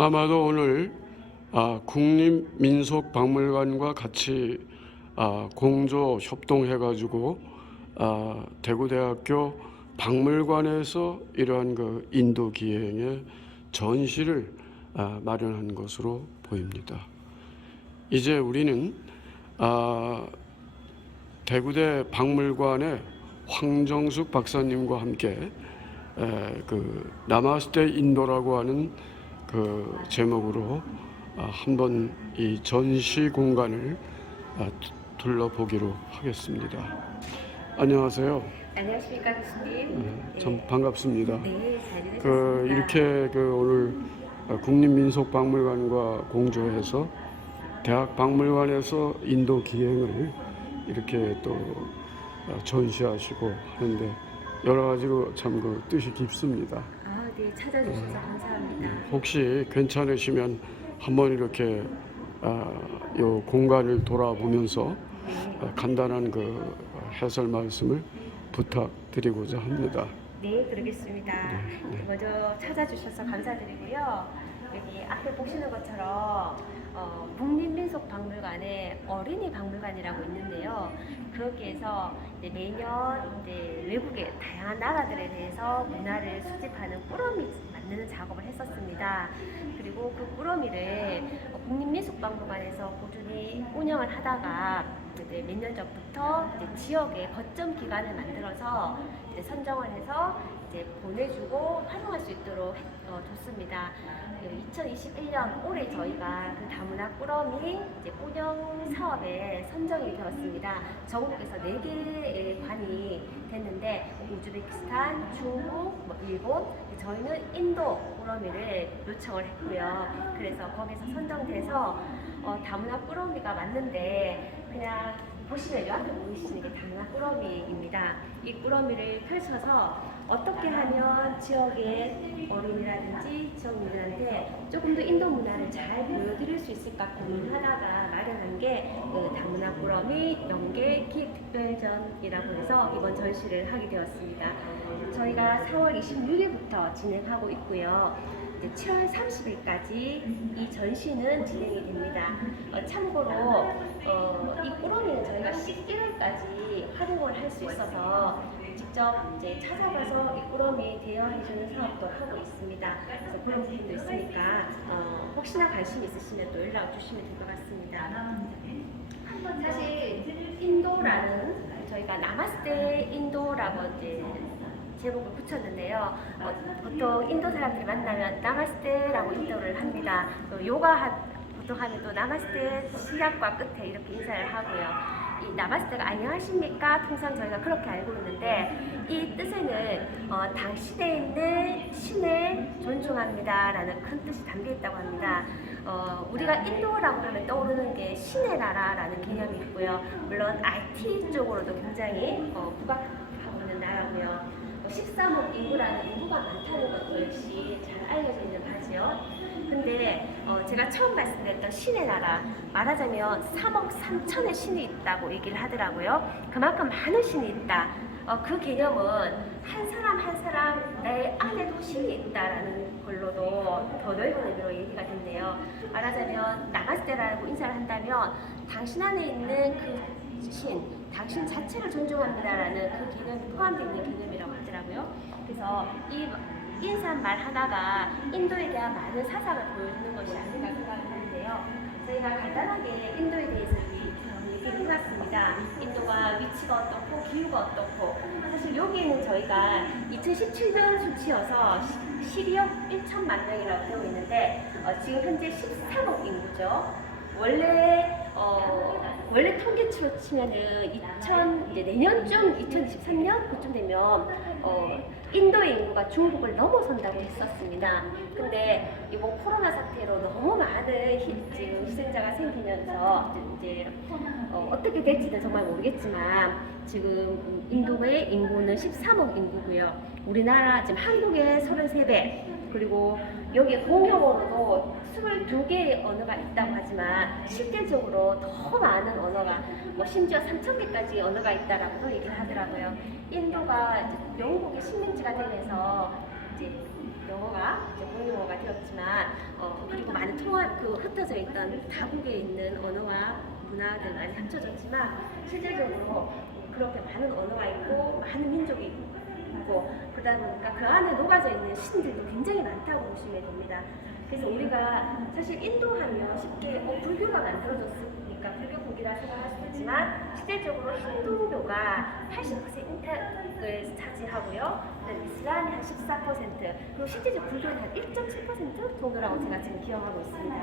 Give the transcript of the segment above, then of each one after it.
아마도 오늘 국립민속박물관과 같이 공조 협동해가지고 대구대학교 박물관에서 이러한 그 인도 기행의 전시를 마련한 것으로 보입니다. 이제 우리는 대구대 박물관의 황정숙 박사님과 함께 그 나마스테 인도라고 하는 그 제목으로 한번 이 전시 공간을 둘러보기로 하겠습니다. 안녕하세요. 안녕하십니까 교수님. 참 반갑습니다. 네, 잘 지내셨습니까? 이렇게 오늘 국립민속박물관과 공조해서 대학박물관에서 인도 기행을 이렇게 또 전시하시고 하는데 여러 가지로 참 그 뜻이 깊습니다. 네, 찾아주셔서 감사합니다. 혹시 괜찮으시면 한번 이렇게 요 공간을 돌아보면서 간단한 그 해설 말씀을 부탁드리고자 합니다. 네, 그러겠습니다. 네. 먼저 찾아주셔서 감사드리고요. 여기 앞에 보시는 것처럼 국립민속박물관에 어린이 박물관이라고 있는데요. 거기에서 매년 외국의 다양한 나라들에 대해서 문화를 수집하는 꾸러미 만드는 작업을 했었습니다. 그리고 그 꾸러미를 국립민속박물관에서 꾸준히 운영을 하다가 몇 년 전부터 지역에 거점 기관을 만들어서 선정을 해서 보내주고 활용할 수 있도록 줬습니다. 2021년 올해 저희가 그 다문화 꾸러미 운영 사업에 선정이 되었습니다. 전국에서 4개의 관이 됐는데 우즈베키스탄, 중국, 일본, 저희는 인도 꾸러미를 요청을 했고요. 그래서 거기서 선정돼서 다문화 꾸러미가 맞는데 그냥 보시면 이 앞에 보이시는 게 다문화 꾸러미입니다. 이 꾸러미를 펼쳐서 어떻게 하면 지역의 어린이라든지 지역민들한테 조금 더 인도 문화를 잘 보여드릴 수 있을까 고민하다가 마련한 게 다문화 꾸러미 연계 기획특별전이라고 해서 이번 전시를 하게 되었습니다. 저희가 4월 26일부터 진행하고 있고요. 7월 30일까지 이 전시는 진행이 됩니다. 참고로 이 꾸러미는 저희가 11월까지 활용을 할 수 있어서 직접 찾아가서 이 꾸러미 대여해주는 사업도 하고 있습니다. 그래서 그런 부분도 있으니까 혹시나 관심 있으시면 또 연락 주시면 될 것 같습니다. 사실 인도라는 저희가 나마스테 인도라고 제목을 붙였는데요. 보통 인도 사람들이 만나면 나마스테라고 인도를 합니다. 또 요가 보통 하면 또 나마스테 시작과 끝에 이렇게 인사를 하고요. 이 나마스테가 안녕하십니까? 통상 저희가 그렇게 알고 있는데 이 뜻에는 당시대에 있는 신을 존중합니다라는 큰 뜻이 담겨 있다고 합니다. 우리가 인도라고 하면 떠오르는 게 신의 나라라는 개념이 있고요. 물론 IT 쪽으로도 굉장히 부각하고 있는 나라고요. 13억 인구라는 인구가 많다는 것도 역시 잘 알려져 있는 바지요. 근데 제가 처음 말씀드렸던 신의 나라, 말하자면 3억 3천의 신이 있다고 얘기를 하더라고요. 그만큼 많은 신이 있다. 그 개념은 한 사람 한 사람 내 안에도 신이 있다라는 걸로도 더 넓은 의미로 얘기가 됐네요. 말하자면 나마스테라고 인사를 한다면 당신 안에 있는 그 신, 당신 자체를 존중합니다라는 그 개념이 포함되어 있는 개념이라고 하더라고요. 그래서 이 인사말 하나가 인도에 대한 많은 사상을 보여주는 것이 아닌가 생각을 하는데요. 저희가 간단하게 인도에 대해서 얘기를 해봤습니다. 인도가 위치가 어떻고 기후가 어떻고 사실 여기에는 저희가 2017년 수치여서 12억 1천만 명이라고 되어 있는데 지금 현재 13억 인구죠. 원래 통계치로 치면은 내년쯤 2023년 그쯤 되면 인도의 인구가 중국을 넘어선다고 했었습니다. 근데 이번 코로나 사태로 너무 많은 지금 희생자가 생기면서 어떻게 될지는 정말 모르겠지만 지금 인도의 인구는 13억 인구고요. 우리나라 지금 한국의 33배 그리고 여기에 공용어로도 22개의 언어가 있다고 하지만 실제적으로 더 많은 언어가 심지어 3,000개까지 언어가 있다라고 얘기를 하더라고요. 인도가 영국의 식민지가 되면서 영어가 공용어가 다국이었지만 그리고 많은 통합 흩어져 있던 다국에 있는 언어와 문화들 많이 합쳐졌지만 실질적으로 그렇게 많은 언어가 있고 많은 민족이 있고 그러다 보니까 그 안에 녹아져 있는 신들도 굉장히 많다고 보시면 됩니다. 그래서 우리가 사실 인도하면 쉽게 불교가 만들어졌으니까 불교국이라 생각할 수 있지만 실질적으로 힌두교가 80%를 차지하고요. 이슬람이 한 14%, 그리고 실질적 불교는 한 1.7% 정도라고 제가 지금 기억하고 있습니다.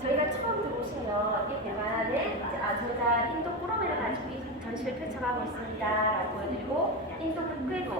저희가 처음 들어오시면 이 공간에 저희가 인도 꾸러미를 가지고 이 전시를 펼쳐가고 있습니다라고 보여드리고 인도 국기도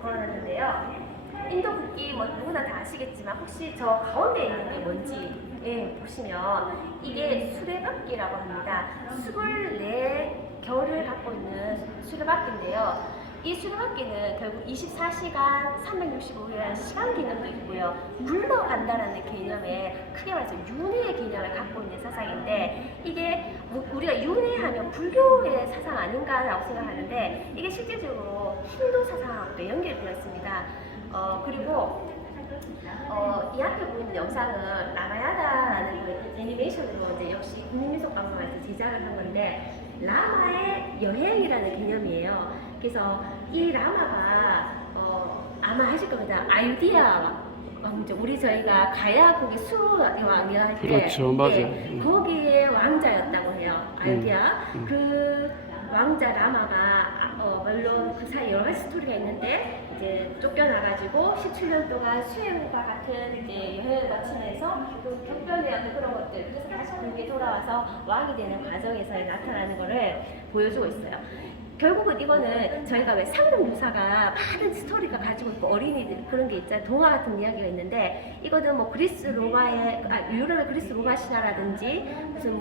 걸어놨는데요. 인도 국기 누구나 다 아시겠지만 혹시 저 가운데 있는 게 뭔지 보시면 이게 수레바퀴라고 합니다. 24결을 갖고 있는 수레바퀴인데요. 이 수레바퀴는 결국 24시간 365일이라는 시간 개념도 있고요. 굴러간다라는 개념에 크게 말해서 윤회의 개념을 갖고 있는 사상인데 이게 우리가 윤회하면 불교의 사상 아닌가라고 생각하는데 이게 실질적으로 힌두 사상하고도 연결되어 있습니다. 그리고 이 앞에 보이는 영상은 라마야다라는 그 애니메이션으로 이제 역시 국민민속박물관에서 제작을 한 건데 라마의 여행이라는 개념이에요. 그래서 이 라마가 아마 하실 겁니다. 아유디아 왕조, 저희가 가야국의 수왕이라 할 때 그렇죠, 맞아요. 네, 거기에 왕자였다고 해요. 아유디아. 그 왕자 라마가 물론 그 사이 여러 가지 스토리가 있는데 이제 쫓겨나가지고 17년 동안 수행과 같은 이제 여행을 마치면서 그 격변의 어떤 그런 것들 그래서 다시 국에 돌아와서 왕이 되는 과정에서 나타나는 거를 보여주고 있어요. 결국은 이거는 저희가 왜 상록유사가 많은 스토리가 가지고 있고 어린이들 그런 게 있잖아요. 동화 같은 이야기가 있는데 이거는 뭐 그리스 로마의 유럽의 그리스 로마 신화라든지 무슨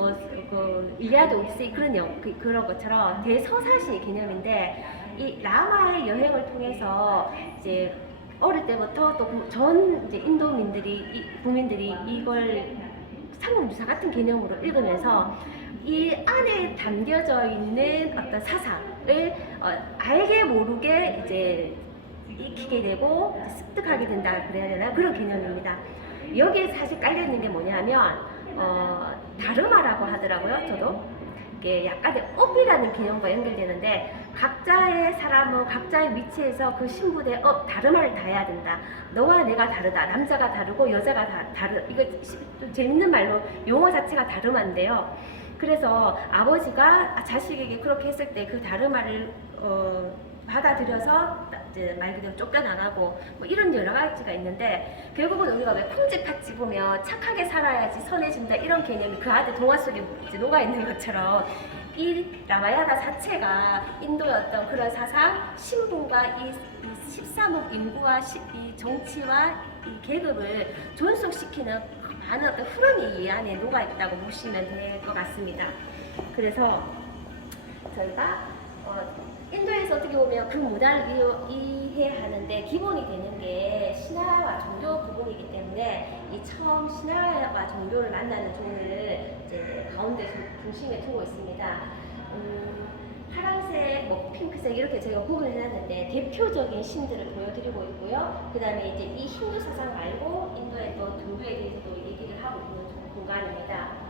그 일리아드 오디세이 그런 것처럼 대서사시의 개념인데 이 라마의 여행을 통해서 이제 어릴 때부터 또 전 이제 인도민들이 국민들이 이걸 상록유사 같은 개념으로 읽으면서 이 안에 담겨져 있는 어떤 사상을 알게 모르게 이제 익히게 되고 습득하게 된다 그래야 되나 그런 개념입니다. 여기에 사실 깔려 있는 게 뭐냐면 다르마라고 하더라고요. 저도 이게 약간의 업이라는 개념과 연결되는데 각자의 사람은 각자의 위치에서 그 신분의 다르마를 다해야 된다. 너와 내가 다르다. 남자가 다르고 여자가 이거 좀 재밌는 말로 용어 자체가 다르마인데요. 그래서 아버지가 자식에게 그렇게 했을 때 그 다르마를 받아들여서 이제 말 그대로 쫓겨나가고 뭐 이런 여러 가지가 있는데 결국은 우리가 왜 콩쥐팥쥐 보면 착하게 살아야지 선해진다 이런 개념이 그 안에 동화 속에 이제 녹아 있는 것처럼 이 라마야나 자체가 인도의 어떤 그런 사상, 신분과 이 13억 인구와 이 정치와 이 계급을 존속시키는 많은 어떤 흐름이 이 안에 녹아 있다고 보시면 될 것 같습니다. 그래서 저희가 인도에서 어떻게 보면 그 문화를 이해하는데 기본이 되는 게 신화와 종교 부분이기 때문에 이 처음 신화와 종교를 만나는 종을 이제 가운데 중심에 두고 있습니다. 파란색, 핑크색 이렇게 제가 구분을 해놨는데 대표적인 신들을 보여드리고 있고요. 그 다음에 이제 이 힌두 사상 말고 인도의 또 종교에 대해서도 얘기를 하고 있는 공간입니다.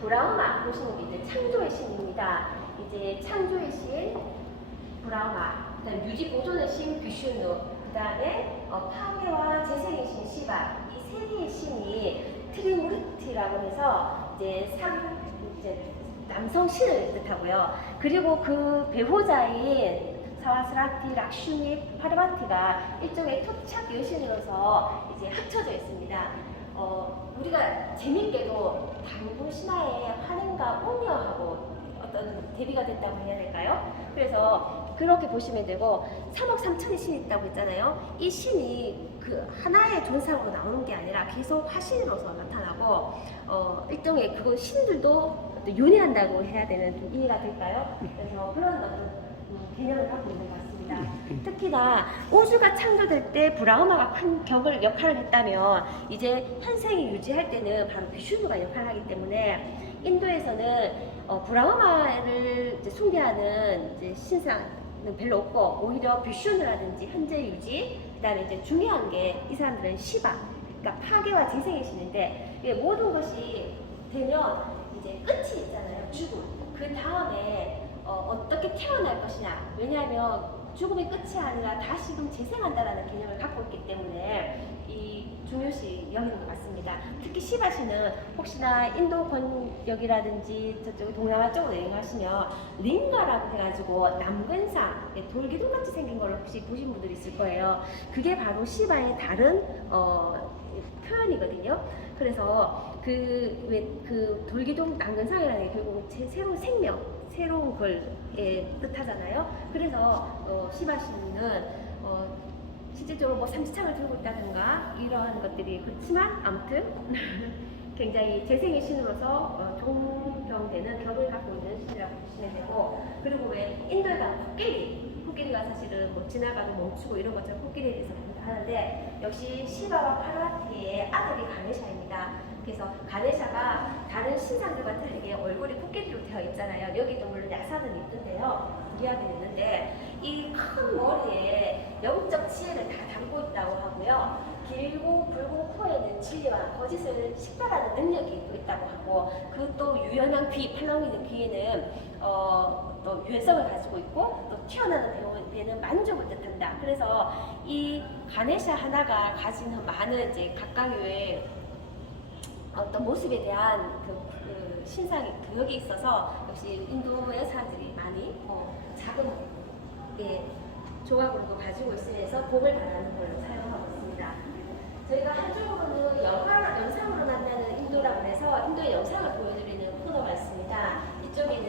브라흐마 보시는 게 이제 창조의 신입니다. 이제 창조의 신 브라흐마, 그다음 유지 보존의 신 비슈누, 그다음에 파괴와 재생의 신 시바 이 세 개의 신이 트리무르티라고 해서 이제 남성 신을 뜻하고요. 그리고 그 배우자인 사와스라티, 락슈미, 파르바티가 일종의 토착 여신으로서 이제 합쳐져 있습니다. 우리가 재밌게도 당군 신화의 환행과 옹녀하고 어떤 대비가 됐다고 해야 될까요? 그래서 그렇게 보시면 되고 3억 3천의 신이 있다고 했잖아요. 이 신이 그 하나의 존상으로 나오는 게 아니라 계속 화신으로서 나타나고 일종의 그거 신들도 윤회한다고 해야 되면 좀 이해가 될까요? 그래서 그런 어떤 개념을 갖고 있는 것 같습니다. 특히나 우주가 창조될 때 브라흐마가 큰 역할을 했다면 이제 현생이 유지할 때는 바로 비슈누가 역할을 하기 때문에 인도에서는 브라흐마를 이제 숭배하는 이제 신상은 별로 없고 오히려 비슈누라든지 현재 유지, 그다음에 이제 중요한 게 이 사람들은 시바, 그러니까 파괴와 재생의 신인데 이게 모든 것이 되면 이제 끝이 있잖아요. 죽음. 그 다음에 어떻게 태어날 것이냐. 왜냐하면 죽음의 끝이 아니라 다시금 재생한다라는 개념을 갖고 있기 때문에 이 중요시 여기는 것 같습니다. 특히 시바시는 혹시나 인도 권역이라든지 저쪽 동남아 쪽으로 여행하시면 링가라고 해가지고 남근상 돌기둥같이 생긴 걸 혹시 보신 분들이 있을 거예요. 그게 바로 시바의 다른 표현이거든요. 그래서 그 돌기둥 남근상이라는 게 결국 새로운 생명, 새로운 걸 뜻하잖아요. 그래서 시바시는 실질적으로 뭐 삼지창을 들고 있다든가 이러한 것들이 그렇지만 아무튼 굉장히 재생의 신으로서 존경되는 격을 갖고 있는 신이라고 보시면 되고, 그리고 왜 인도에 가면 코끼리가 사실은 뭐 지나가도 멈추고 이런 것처럼 코끼리에 대해서 하는데 역시 시바와 파르와티의 아들이 가네샤입니다. 그래서 가네샤가 다른 신상들과 틀리게 얼굴이 코끼리로 되어 있잖아요. 여기도 물론 야사는 있던데요. 이야기는 있는데 이 큰 머리에 영적 지혜를 다 담고 있다고 하고요. 길고 붉은 코에는 진리와 거짓을 식별하는 능력이 또 있다고 하고, 그 또 유연한 귀, 팔랑이는 귀에는 또 유연성을 가지고 있고 또 튀어나오는 배는 만족을 뜻한다. 그래서 이 가네샤 하나가 가지는 많은 이제 각각의 어떤 모습에 대한 그 신상이 교육이 있어서 역시 인도의 사람들이 많이 작은 조각으로도 가지고 있으면서 복을 바라는 걸로 사용하고 있습니다. 저희가 한쪽으로는 영상으로 만나는 인도라고 해서 인도의 영상을 보여드리는 코너가 있습니다. 이쪽에는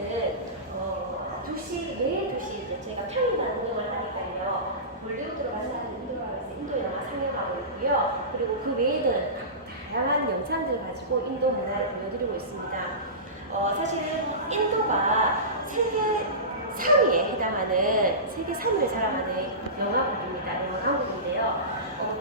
외의 도시, 이제 제가 평일만 운영을 하니까요. 볼리우드로 만나는 인도라고 해서 인도 영화 상영하고 있고요. 그리고 그 외에는 다양한 영상들을 가지고 인도 문화를 보여드리고 있습니다. 사실은 인도가 세계 3위에 해당하는, 세계 3위를 자랑하는 영화국입니다. 영화 강국인데요.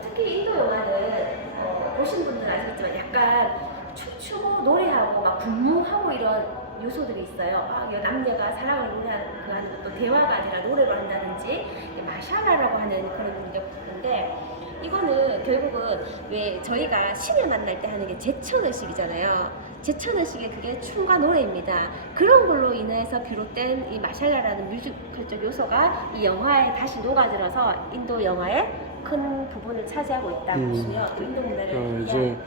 특히 인도 영화는 보신 분들은 아시겠지만 약간 춤추고 노래하고 막 분무하고 이런 요소들이 있어요. 남녀가 사랑을 노래하는 또 대화가 아니라 노래를 한다든지 마샬라라고 하는 그런 능력인데, 이거는 결국은 왜 저희가 신을 만날 때 하는 게 제천의식이잖아요. 제천의식이 그게 춤과 노래입니다. 그런 걸로 인해서 비롯된 이 마샬라라는 뮤지컬적 요소가 이 영화에 다시 녹아들어서 인도 영화의 큰 부분을 차지하고 있다고 보시면 인도 문화를 이제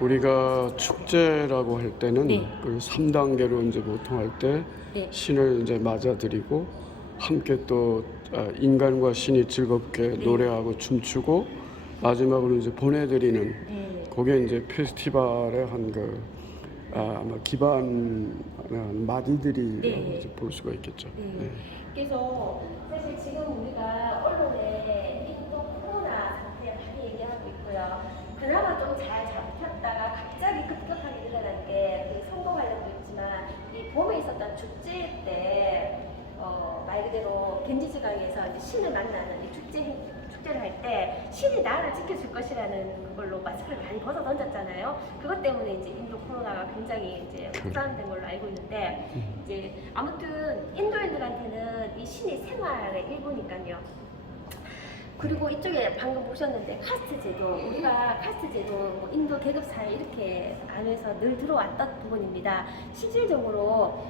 우리가 축제라고 할 때는 그 3단계로 이제 보통 할 때 신을 이제 맞아들이고 함께 또 인간과 신이 즐겁게 노래하고 춤추고 마지막으로 이제 보내드리는 그게 이제 페스티벌의 한 아마 기반한 마디들이라고 이제 볼 수가 있겠죠. 그래서 사실 지금 우리가 언론에 인도 코로나 상태 많이 얘기하고 있고요. 그나마 좀 잘 잡혔다가 갑자기 급격하게 일어난 게 선거 관련도 있지만 이 봄에 있었던 축제 때 말 그대로 겐지스강에서 이제 신을 만나는 이 축제를 할 때 신이 나를 지켜줄 것이라는 그걸로 마스크를 많이 벗어 던졌잖아요. 그것 때문에 이제 인도 코로나가 굉장히 이제 확산된 걸로 알고 있는데, 이제 아무튼 인도인들한테는 이 신이 생활의 일부니까요. 그리고 이쪽에 방금 보셨는데 카스트 제도, 우리가 카스트 제도 뭐 인도 계급 사회 이렇게 안에서 늘 들어왔던 부분입니다. 실질적으로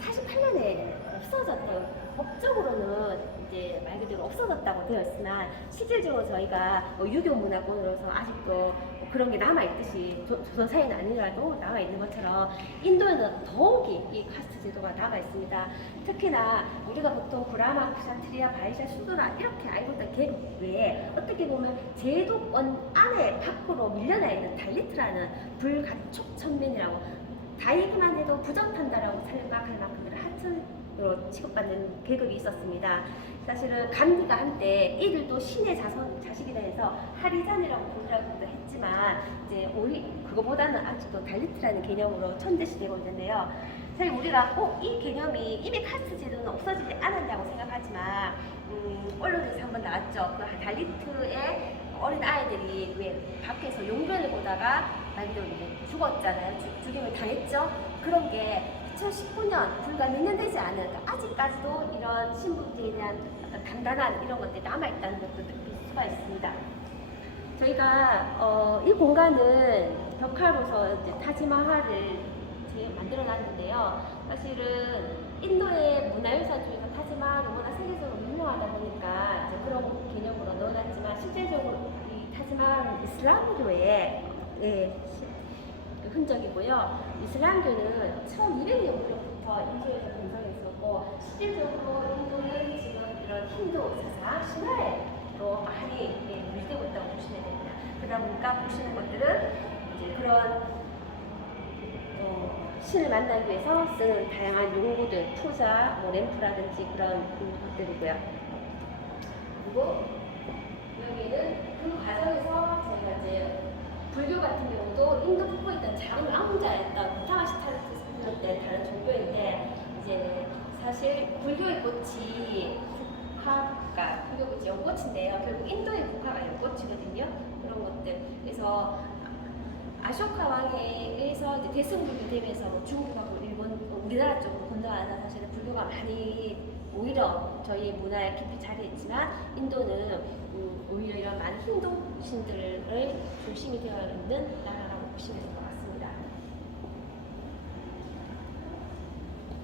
48년에 없어졌대요. 법적으로는 이제 말 그대로 없어졌다고 되어 있으나 실질적으로 저희가 유교 문화권으로서 아직도 그런 게 남아있듯이 조선사회는 아니라도 남아있는 것처럼 인도에는 더욱이 이 카스트 제도가 남아있습니다. 특히나 우리가 보통 브라마, 쿠샤트리아, 바이샤, 수드라 이렇게 알고 있던 계급 외에 어떻게 보면 제도권 안에 밖으로 밀려나 있는 달리트라는 불가촉 천민이라고, 다이기만 해도 부정한다라고 생각할 만큼 하찮은 취급받는 계급이 있었습니다. 사실은 간디가 한때 이들도 신의 자식이라 해서 하리잔이라고 부르라고도 했지만 이제 그거보다는 아직도 달리트라는 개념으로 천대시되고 있는데요. 사실 우리가 이 개념이 이미 카스트 제도는 없어지지 않았다고 생각하지만 언론에서 한번 나왔죠. 그 달리트의 어린 아이들이 왜 밖에서 용변을 보다가 말 그대로 죽었잖아요. 죽임을 당했죠. 그런 게 2019년 불과 몇 년 되지 않은, 아직까지도 이런 신분들에 대한 단단한 이런 것들이 남아있다는 것도 느낄 수 수가 있습니다. 저희가 이 공간은 벽화로서 이제 타지마할을 만들어 놨는데요. 사실은 인도의 문화유산 중에서 타지마할이 워낙 세계적으로 유명하다 보니까 이제 그런 개념으로 넣어놨지만 실제적으로 이 타지마할은 이슬람교의 그 흔적이고요. 이슬람교는 1200년 무렵부터 인도에서 분성했었고 실질적으로 인도는 지금 이런 힌두 사상, 신화로 많이 밀대고 있다고 보시면 됩니다. 그러다 보니까 보시는 것들은 이제 그런 신을 만나기 위해서 쓰는 다양한 용구들, 푸자, 뭐 램프라든지 그런 것들이고요. 그리고 여기는 그 과정에서 저희가 이제 불교 같은 경우도 인도 북부에 있던 작은 왕자였던 부타마시타르트 때 다른 종교인데 이제 사실 불교의 꽃이 국화가 불교 꽃이 연꽃인데요. 결국 인도의 국화가 연꽃이거든요. 그런 것들. 그래서 아쇼카 왕에 의해서 이제 대승불교 되면서 중국하고 일본, 우리나라 쪽으로 건너가서 사실은 불교가 많이 오히려 저희 문화에 깊이 자리했지만 인도는 오히려 이런 많은 힌두 신들을 중심이 되어 있는 나라라고 보시면 될 것 같습니다.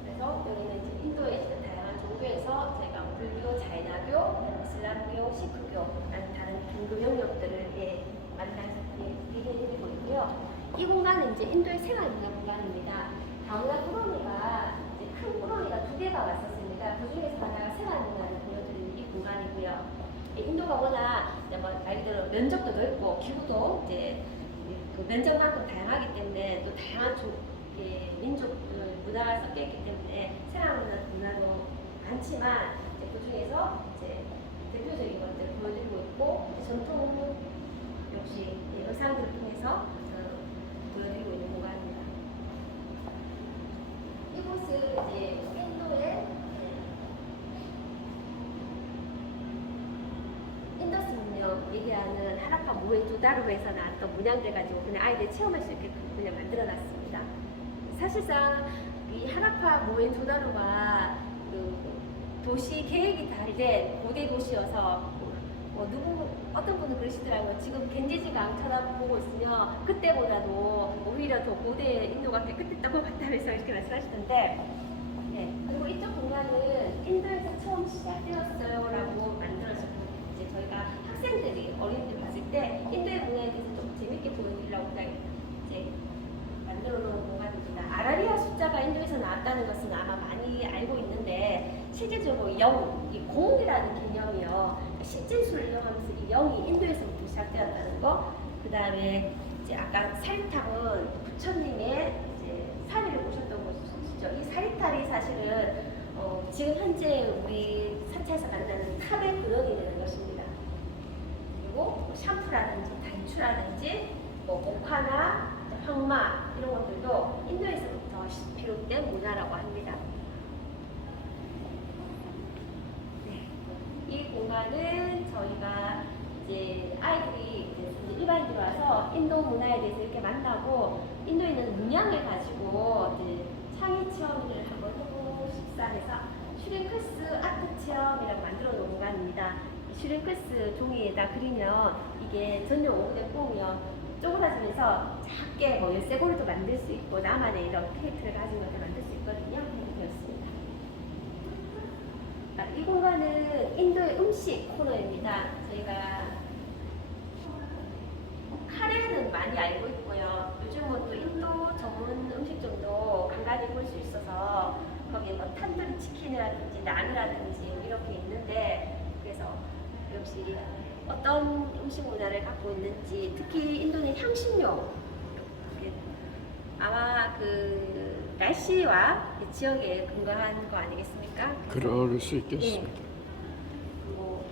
그래서 여기는 이제 인도에 있는 다양한 종교에서 저희가 불교, 자이나교, 이슬람교, 시크교, 다른 종교 영역들을 만나서 얘기해드리고 있고요. 이 공간은 이제 인도의 생활문화 공간입니다. 다문화 꾸러미가 이제 큰 꾸러미가 2개가 왔었습니다. 그 중에서 하나가 생활문화를 보여드리는 이 공간이고요. 인도가 워낙 말 그대로 면적도 넓고 기후도 이제 그 면적만큼 다양하기 때문에 또 다양한 민족 문화가 섞여 있기 때문에 생활문화도 많지만 그 중에서 이제 대표적인 것들을 보여드리고 있고 전통 역시 영상들을 통해서 보여드리고 있는 공간입니다. 이곳은 이제 인도의 인더스 문명 얘기하는 하라파 모헨조다로에서 나왔던 문양들 가지고 그냥 아이들 체험할 수 있게 그냥 만들어놨습니다. 사실상 이 하라파 모헨조다로가 그 도시 계획이 다르게 고대 도시여서 어떤 분은 그러시더라고요. 지금 겐지지강 쳐다보고 있으면 그때보다도 오히려 더 고대 인도가 깨끗했던 것 같다면서 이렇게 말씀하시던데, 그리고 이쪽 공간은 인도에서 처음 시작되었어요라고 만들어졌고 이제 저희가 학생들이 어린이들 봤을 때 인도의 문화에 대해서 좀 재밌게 보여드리려고 이제 만들어 놓은 공간입니다. 아라비아 숫자가 인도에서 나왔다는 것은 아마 많이 알고 있는데 실질적으로 이 공이라는 개념이요. 실질수를 이용하면서 이 0이 인도에서부터 시작되었다는 거. 그 다음에 이제 아까 사리탑은 부처님의 이제 사리를 모셨던 곳이죠. 이 사리탑이 사실은 지금 현재 우리 사찰에서 만나는 탑의 근원이 되는 것입니다. 그리고 샴푸라든지 단추라든지 목화나 황마 이런 것들도 인도에서부터 비롯된 문화라고 합니다. 이 공간은 저희가 이제 아이들이 이제 일반인들이 와서 인도 문화에 대해서 이렇게 만나고 인도에 있는 문양을 가지고 이제 창의 체험을 한번 해보고 싶사 해서 슈링크스 아트 체험이라고 만들어 놓은 공간입니다. 슈링크스 종이에다 그리면 이게 전용 오브제 뽕이요. 쪼그라지면서 작게 열쇠고리도 만들 수 있고 나만의 이런 캐릭터를 가진 것을 만들 수 있거든요. 이렇게 되었습니다. 이 공간은 인도의 음식 코너입니다. 저희가 카레는 많이 알고 있고요. 요즘은 또 인도 전문 음식점도 간간히 볼 수 있어서 거기에 뭐 탄두리 치킨이라든지 난이라든지 이렇게 있는데 그래서 역시 어떤 음식 문화를 갖고 있는지 특히 인도는 향신료 아마 그 날씨와 지역에 근거한 거 아니겠습니까? 그럴 수 있겠습니다. 그리고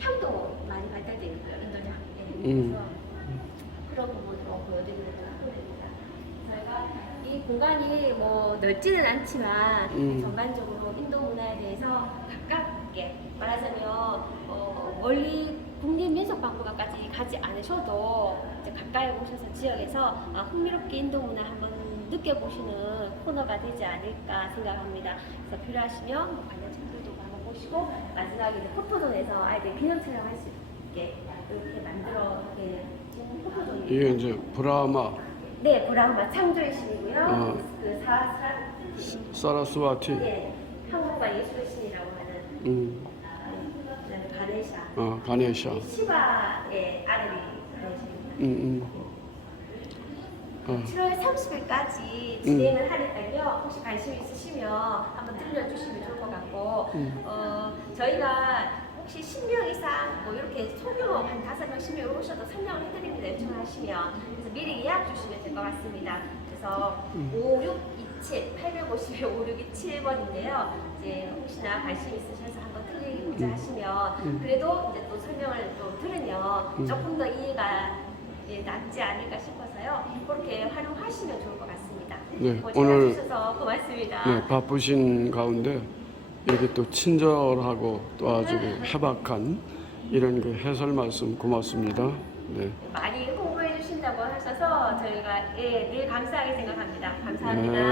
향도 많이 발달되어 있고요. 인도 향. 그래서 그런 부분으로 보여드리는 공간입니다. 저희가 이 공간이 뭐 넓지는 않지만 전반적으로 인도 문화에 대해서 가깝게 말하자면 멀리 국립민속박물관까지 가지 않으셔도 이제 가까이 오셔서 지역에서 흥미롭게 인도 문화 한번 느껴보시는 코너가 되지 않을까 생각합니다. 그래서 필요하시면 관련 책들도 한번 보시고 보시고 마지막에 이제 포토존에서 아이들 기념 촬영할 수 있게 이렇게 만들어 지금 포토존. 이게 이제 브라마, 네, 브라마 창조의 신이고요. 그 사라스와티, 네, 한국과 예술의 신이라고 하는 가네샤. 가네샤. 시바의 아들이 가네샤입니다. 7월 30일까지 진행을 하니까요. 혹시 관심 있으시면 한번 들려주시면 좋을 것 같고, 저희가 혹시 10명 이상 뭐 이렇게 소규모 한 5명, 10명 오셔도 설명을 해드립니다. 요청하시면. 그래서 미리 예약 주시면 될 것 같습니다. 그래서 5627, 5627번인데요. 이제 혹시나 관심 있으셔서 한번 틀리고자 하시면, 그래도 이제 또 설명을 또 들으면 조금 더 이해가 낫지 않을까 싶어서요. 그렇게 활용하시면 좋을 것 같습니다. 네, 오늘 주셔서 고맙습니다. 네, 바쁘신 가운데 이렇게 또 친절하고 또 아주 해박한 이런 그 해설 말씀 고맙습니다. 네. 많이 홍보해 주신다고 하셔서 저희가 늘 감사하게 생각합니다. 감사합니다. 네.